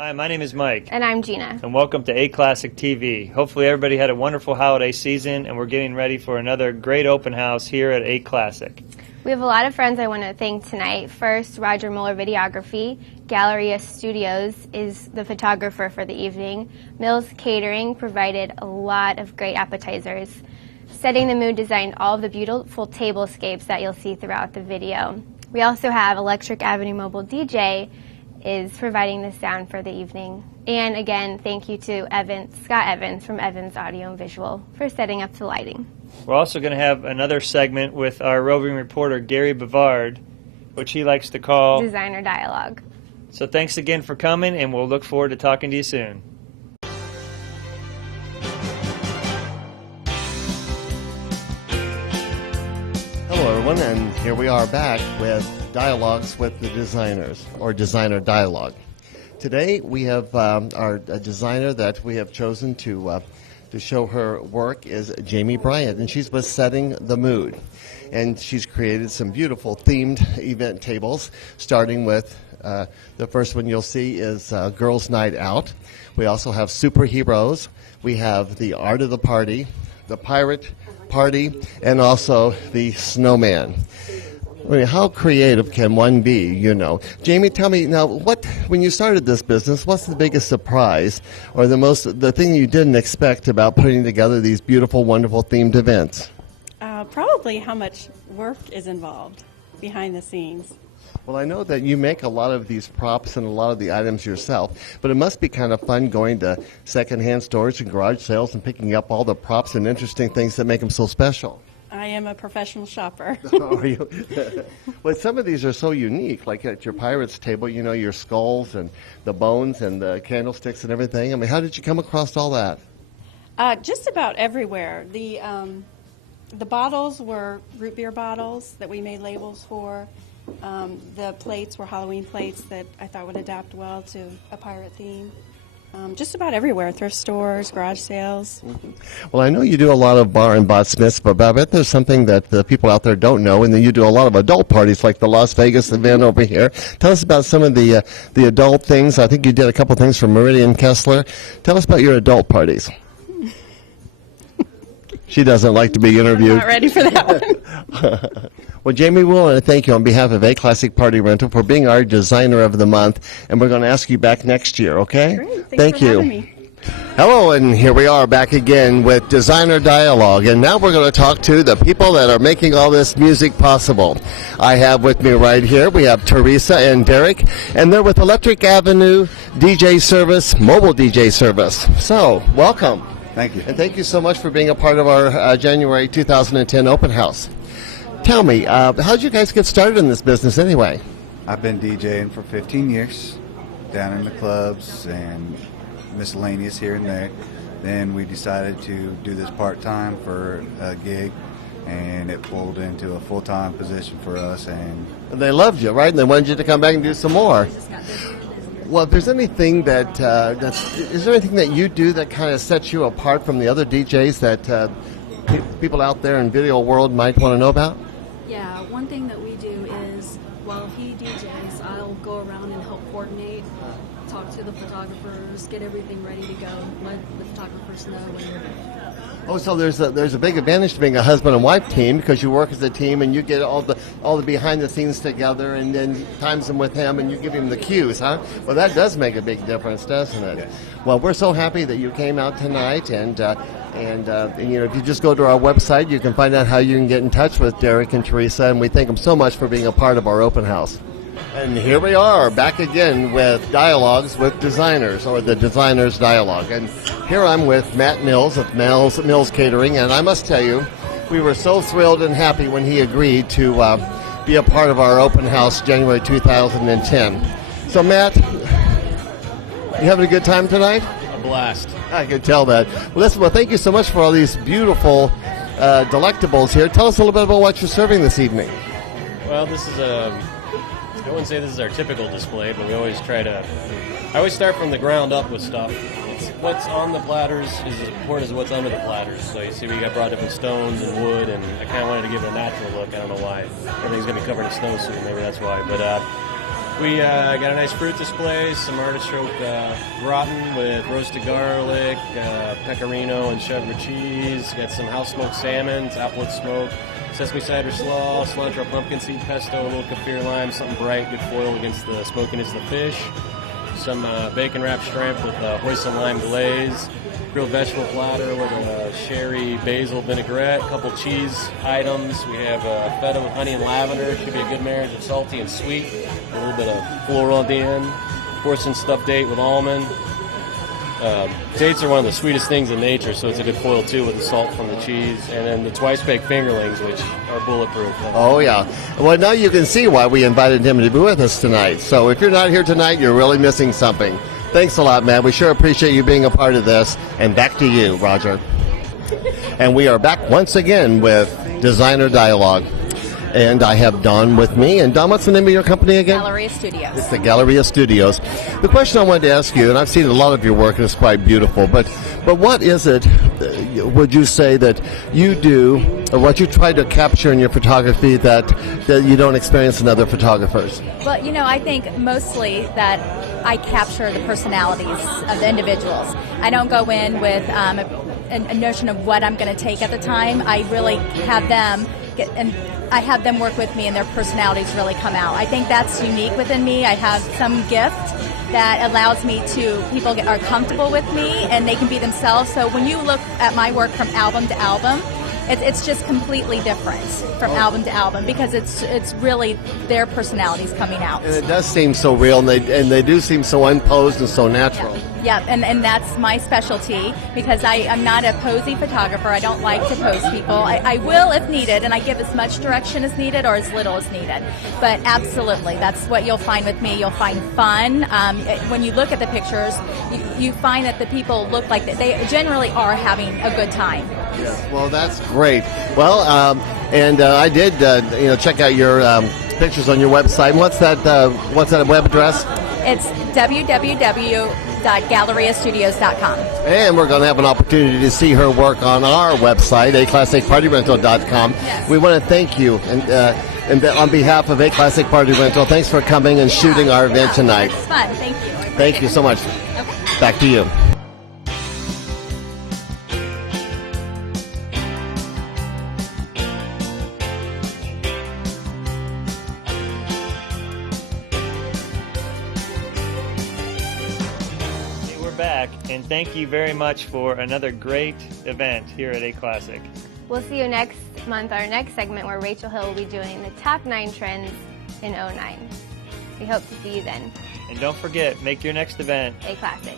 Hi, my name is Mike. And I'm Gina. And welcome to A Classic TV. Hopefully everybody had a wonderful holiday season and we're getting ready for another great open house here at A Classic. We have a lot of friends I want to thank tonight. First, Roger Muller Videography. Galleria Studios is the photographer for the evening. Mills Catering provided a lot of great appetizers. Setting the Mood designed all of the beautiful tablescapes that you'll see throughout the video. We also have Electric Avenue Mobile DJ is providing the sound for the evening. And again, thank you to Scott Evans from Evans Audio and Visual for setting up the lighting. We're also going to have another segment with our roving reporter Gary Bavard, which he likes to call Designer Dialogue. So thanks again for coming, and we'll look forward to talking to you soon. Hello everyone, and here we are back with Dialogues with the Designers, or Designer Dialogue. Today we have our designer that we have chosen to show her work is Jamie Bryant, and she's with Setting the Mood. And she's created some beautiful themed event tables, starting with the first one you'll see is Girls Night Out. We also have Superheroes. We have the Art of the Party, the Pirate Party, and also the Snowman. I mean, how creative can one be, you know? Jamie, tell me now, when you started this business, what's the biggest surprise or the thing you didn't expect about putting together these beautiful, wonderful themed events? Probably how much work is involved behind the scenes. Well, I know that you make a lot of these props and a lot of the items yourself, but it must be kind of fun going to secondhand stores and garage sales and picking up all the props and interesting things that make them so special. I am a professional shopper. Oh, are you? Well, some of these are so unique, like at your Pirates table, you know, your skulls and the bones and the candlesticks and everything. I mean, how did you come across all that? Just about everywhere. The bottles were root beer bottles that we made labels for. The plates were Halloween plates that I thought would adapt well to a pirate theme. Just about everywhere, thrift stores, garage sales. Mm-hmm. Well, I know you do a lot of bar and bat mitzvahs, but I bet there's something that the people out there don't know, and then you do a lot of adult parties like the Las Vegas event over here. Tell us about some of the adult things. I think you did a couple things for Meridian Kessler. Tell us about your adult parties. She doesn't like to be interviewed. I'm not ready for that one. Well, Jamie, we want to thank you on behalf of A Classic Party Rental for being our designer of the month, and we're going to ask you back next year, okay? Great. Thank for you. having me. Hello, and here we are back again with Designer Dialogue, and now we're going to talk to the people that are making all this music possible. I have with me right here, we have Teresa and Derek, and they're with Electric Avenue DJ Service, Mobile DJ Service. So, welcome. Thank you. And thank you so much for being a part of our January 2010 open house. Tell me, how did you guys get started in this business anyway? I've been DJing for 15 years, down in the clubs and miscellaneous here and there. Then we decided to do this part-time for a gig, and it pulled into a full-time position for us. And they loved you, right? And they wanted you to come back and do some more. Well, if there's anything is there anything that you do that kind of sets you apart from the other DJs that people out there in video world might want to know about? Yeah, one thing that we do is while he DJs, I'll go around and help coordinate, talk to the photographers, get everything ready to go, let the photographers know when you're ready. Oh, so there's a big advantage to being a husband and wife team because you work as a team and you get all the behind the scenes together and then times them with him and you give him the cues, huh? Well, that does make a big difference, doesn't it? Yes. Well, we're so happy that you came out tonight and you know, if you just go to our website, you can find out how you can get in touch with Derek and Teresa, and we thank them so much for being a part of our open house. And here we are, back again with Dialogues with Designers, or the Designers Dialogue. And here I'm with Matt Mills of Mills Catering, and I must tell you, we were so thrilled and happy when he agreed to be a part of our open house January 2010. So Matt, you having a good time tonight? A blast. I can tell that. Well, listen, thank you so much for all these beautiful delectables here. Tell us a little bit about what you're serving this evening. Well, this is I wouldn't say this is our typical display, but we always I always start from the ground up with stuff. What's on the platters is as important as what's under the platters. So you see we got brought different stones and wood, and I kind of wanted to give it a natural look. I don't know why. Everything's going to be covered in snow soon, maybe that's why. But We got a nice fruit display, some artichoke gratin with roasted garlic, pecorino and cheddar cheese. Got some house smoked salmon, applewood smoke, sesame cider slaw, cilantro pumpkin seed pesto, a little kaffir lime, something bright, good foil against the smokiness of the fish. Some bacon wrapped shrimp with hoisin lime glaze, grilled vegetable platter with a sherry basil vinaigrette, a couple cheese items. We have feta with honey and lavender. Should be a good marriage of salty and sweet. A little bit of floral at the end. Porcelain stuffed date with almond. Dates are one of the sweetest things in nature, so it's a good foil too with the salt from the cheese. And then the twice baked fingerlings, which are bulletproof. Oh, yeah. Well, now you can see why we invited him to be with us tonight. So if you're not here tonight, you're really missing something. Thanks a lot, man. We sure appreciate you being a part of this. And back to you, Roger. And we are back once again with Designer Dialogue. And I have Dawn with me. And Dawn, what's the name of your company again? Galleria Studios. It's the Galleria Studios. The question I wanted to ask you, and I've seen a lot of your work, and it's quite beautiful, but what is it, would you say, that you do, or what you try to capture in your photography that you don't experience in other photographers? Well, I think mostly that I capture the personalities of the individuals. I don't go in with a notion of what I'm going to take at the time. I really have them I have them work with me and their personalities really come out. I think that's unique within me. I have some gift that allows me to, people are comfortable with me and they can be themselves. So when you look at my work from album to album, it's just completely different from album to album because it's really their personalities coming out. And it does seem so real, and they do seem so unposed and so natural. Yeah, and that's my specialty because I'm not a posy photographer. I don't like to pose people. I will if needed, and I give as much direction as needed or as little as needed. But absolutely, that's what you'll find with me. You'll find fun. When you look at the pictures, you find that the people look like they generally are having a good time. Yes, well, that's great. Well, I did check out your pictures on your website. What's that web address? It's www.galleriastudios.com. And we're going to have an opportunity to see her work on our website, aclassicpartyrental.com. Yes. We want to thank you, and on behalf of A Classic Party Rental, thanks for coming and shooting our event tonight. It's fun. Thank you. Thank you so much. Okay. Back to you. Back, and thank you very much for another great event here at A Classic. We'll see you next month, our next segment, where Rachel Hill will be doing the top 9 trends in '09. We hope to see you then. And don't forget, make your next event A Classic.